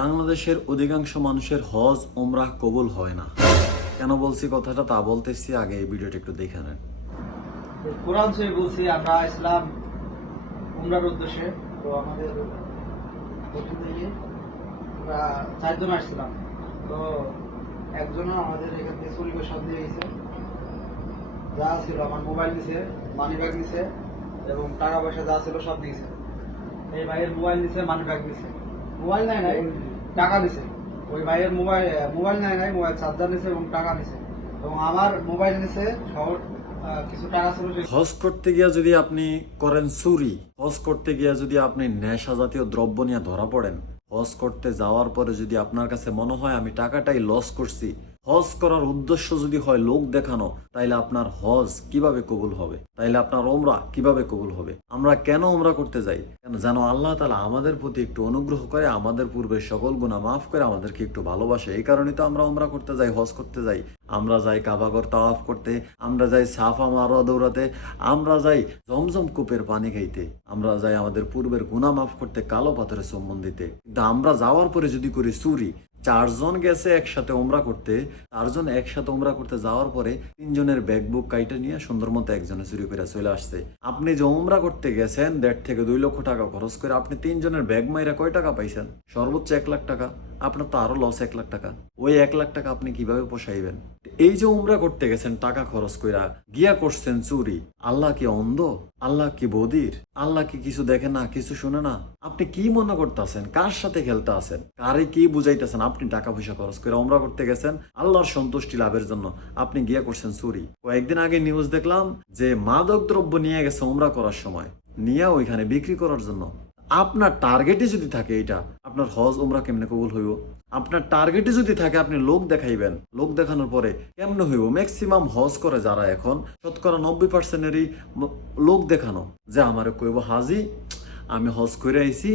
বাংলাদেশের অধিকাংশ মানুষের হজ উমরাহ কবুল হয় না। কেন বলছি কথাটা তা বলতেছি, আগে এই ভিডিওটা একটু দেখে নেন। কোরআন শরীফ বলছি আমরা ইসলাম উমরার উদ্দেশ্যে। তো আমাদের আমরা 4 জন আসছিলাম। তো একজন আমাদের এখান থেকে চুরি করে সব দিয়ে গেছে, যা ছিল আমার মোবাইল দিছে, মানি ব্যাগ দিছে এবং টাকা পয়সা যা ছিল সব দিয়েছে। এই ভাইয়ের মোবাইল দিছে, মানি ব্যাগ দিছে, মোবাইল নাই টাকা দিছে। ওই ভাইয়ের মোবাইল নাই মোবাইল চার্জার নিছে এবং টাকা নিছে এবং আমার মোবাইল নিছে সহ কিছু টাকা ছিল। হজ করতে গিয়া যদি আপনি করেন চুরি, হজ করতে গিয়া যদি আপনি নেশা জাতীয় দ্রব্য নিয়ে ধরা পড়েন, হজ করতে যাওয়ার পরে যদি আপনার কাছে মনে হয় আমি টাকাটাই লস করছি, হজ করার উদ্দেশ্য যদি হয় লোক দেখানো, তাইলে আপনার হজ কিভাবে কবুল হবে? তাইলে আপনার ওমরা কিভাবে কবুল হবে? আমরা কেন ওমরা করতে যাই? কেন যেন আল্লাহ তাআলা আমাদের প্রতি একটু অনুগ্রহ করে, আমাদের পূর্বের সকল গুনাহ মাফ করে আমাদেরকে একটু ভালোবাসে। এই কারণে তো আমরা ওমরা করতে যাই, হজ করতে যাই। আমরা যাই কাবাঘর তাওয়াফ করতে, আমরা যাই সাফা মারওয়া দৌড়াতে, আমরা যাই জমজম কূপের পানি খাইতে, আমরা যাই আমাদের পূর্বের গুনাহ মাফ করতে, কালো পাথরের চুম্বন দিতে। কিন্তু আমরা যাওয়ার পরে যদি করি চুরি, 4 জন গেছে একসাথে ওমরা করতে, 4 জন একসাথে ওমরা করতে যাওয়ার পরে 3 জনের ব্যাগ বুক কাইটা নিয়ে সুন্দর মতো একজনে চুরি করে চলে আসছে। আপনি যে ওমরা করতে গেছেন 1.5 থেকে 2 লক্ষ টাকা খরচ করে, আপনি 3 জনের ব্যাগ মাইরা কয় টাকা পাইছেন? সর্বোচ্চ 1 লাখ টাকা। আপনার তো আরো লস 1 লাখ টাকা। ওই 1 লাখ টাকা আপনি কিভাবে পোষাইবেন? এই যে উমরা করতে গেছেন টাকা খরচ কইরা, গিয়া করছেন চুরি, আল্লাহ কি অন্ধ? আল্লাহ কি বধির? আল্লাহ কি কিছু দেখে না, কিছু শুনে না? আপনি কি মনে করতেছেন? কার সাথে খেলতে আছেন? কারে কি বুঝাইতেছেন? আপনি টাকা পয়সা খরচ করে উমরা করতে গেছেন আল্লাহর সন্তুষ্টি লাভের জন্য, আপনি গিয়া করছেন চুরি। কয়েকদিন আগে নিউজ দেখলাম যে মাদক দ্রব্য নিয়ে গেছে উমরা করার সময়, নিয়ে ওইখানে বিক্রি করার জন্য। আপনার টার্গেটে যদি থাকে এটা, আপনার হজ উমরা কেমনে কবুল হইব? আপনার টার্গেটে যদি থাকে আপনি লোক দেখাইবেন, লোক দেখানোর পরে কেমনে হইব? ম্যাক্সিমাম হজ করে যারা এখন, শতকরা 90%-এরই লোক দেখানো, যে আমারে কইব হাজি আমি হজ করে আইছি,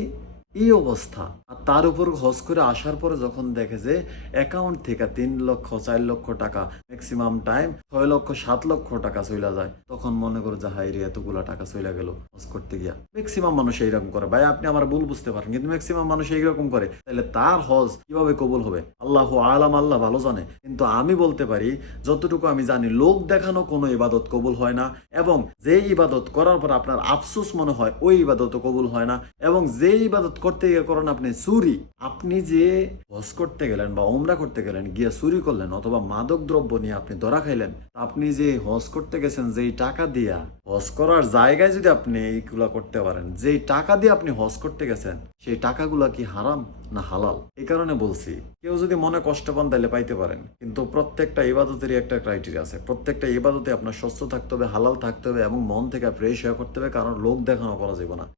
এই অবস্থা। আর তার উপর হজ করে আসার পরে যখন দেখে যে অ্যাকাউন্ট থেকে 3 লক্ষ 4 লক্ষ টাকা, ম্যাক্সিমাম টাইম 6 লক্ষ 7 লক্ষ টাকা চলে যায়, তখন মনে করে যে হাই রে এতগুলা টাকা চলে গেল হজ করতে গিয়া। ম্যাক্সিমাম মানুষ এইরকম করে। ভাই আপনি আমার ভুল বুঝতে পারেন, কিন্তু ম্যাক্সিমাম মানুষ এইরকম করে। তাহলে তার হজ কিভাবে কবুল হবে? আল্লাহ আলাম, আল্লাহ ভালো জানে। কিন্তু আমি বলতে পারি, যতটুকু আমি জানি, লোক দেখানো কোনো ইবাদত কবুল হয় না। এবং যে ইবাদত করার পর আপনার আফসোস মনে হয়, ওই ইবাদতও কবুল হয় না। এবং যে ইবাদত করতে গিয়ে করেন আপনি চুরি, আপনি যে হজ করতে গেলেন বা উমরা করতে গেলেন, গিয়ে চুরি করলেন অথবা মাদক দ্রব্য নিয়ে আপনি ধরা খাইলেন, আপনি যে হজ করতে গেছেন যেই টাকা দিয়া, হজ করার জায়গায় যদি আপনি এইগুলা করতে পারেন, যেই টাকা দিয়ে আপনি হজ করতে গেছেন, সেই টাকাগুলা কি হারাম না হালাল? এই কারণে বলছি, কেউ যদি মনে কষ্ট পান তাহলে পাইতে পারেন, কিন্তু প্রত্যেকটা ইবাদতেরই একটা ক্রাইটেরিয়া আছে। প্রত্যেকটা ইবাদতে আপনার সুস্থ থাকতে হবে, হালাল থাকতে হবে এবং মন থেকে ফ্রেশ হয়ে করতে হবে, কারণ লোক দেখানো করা যাবে না।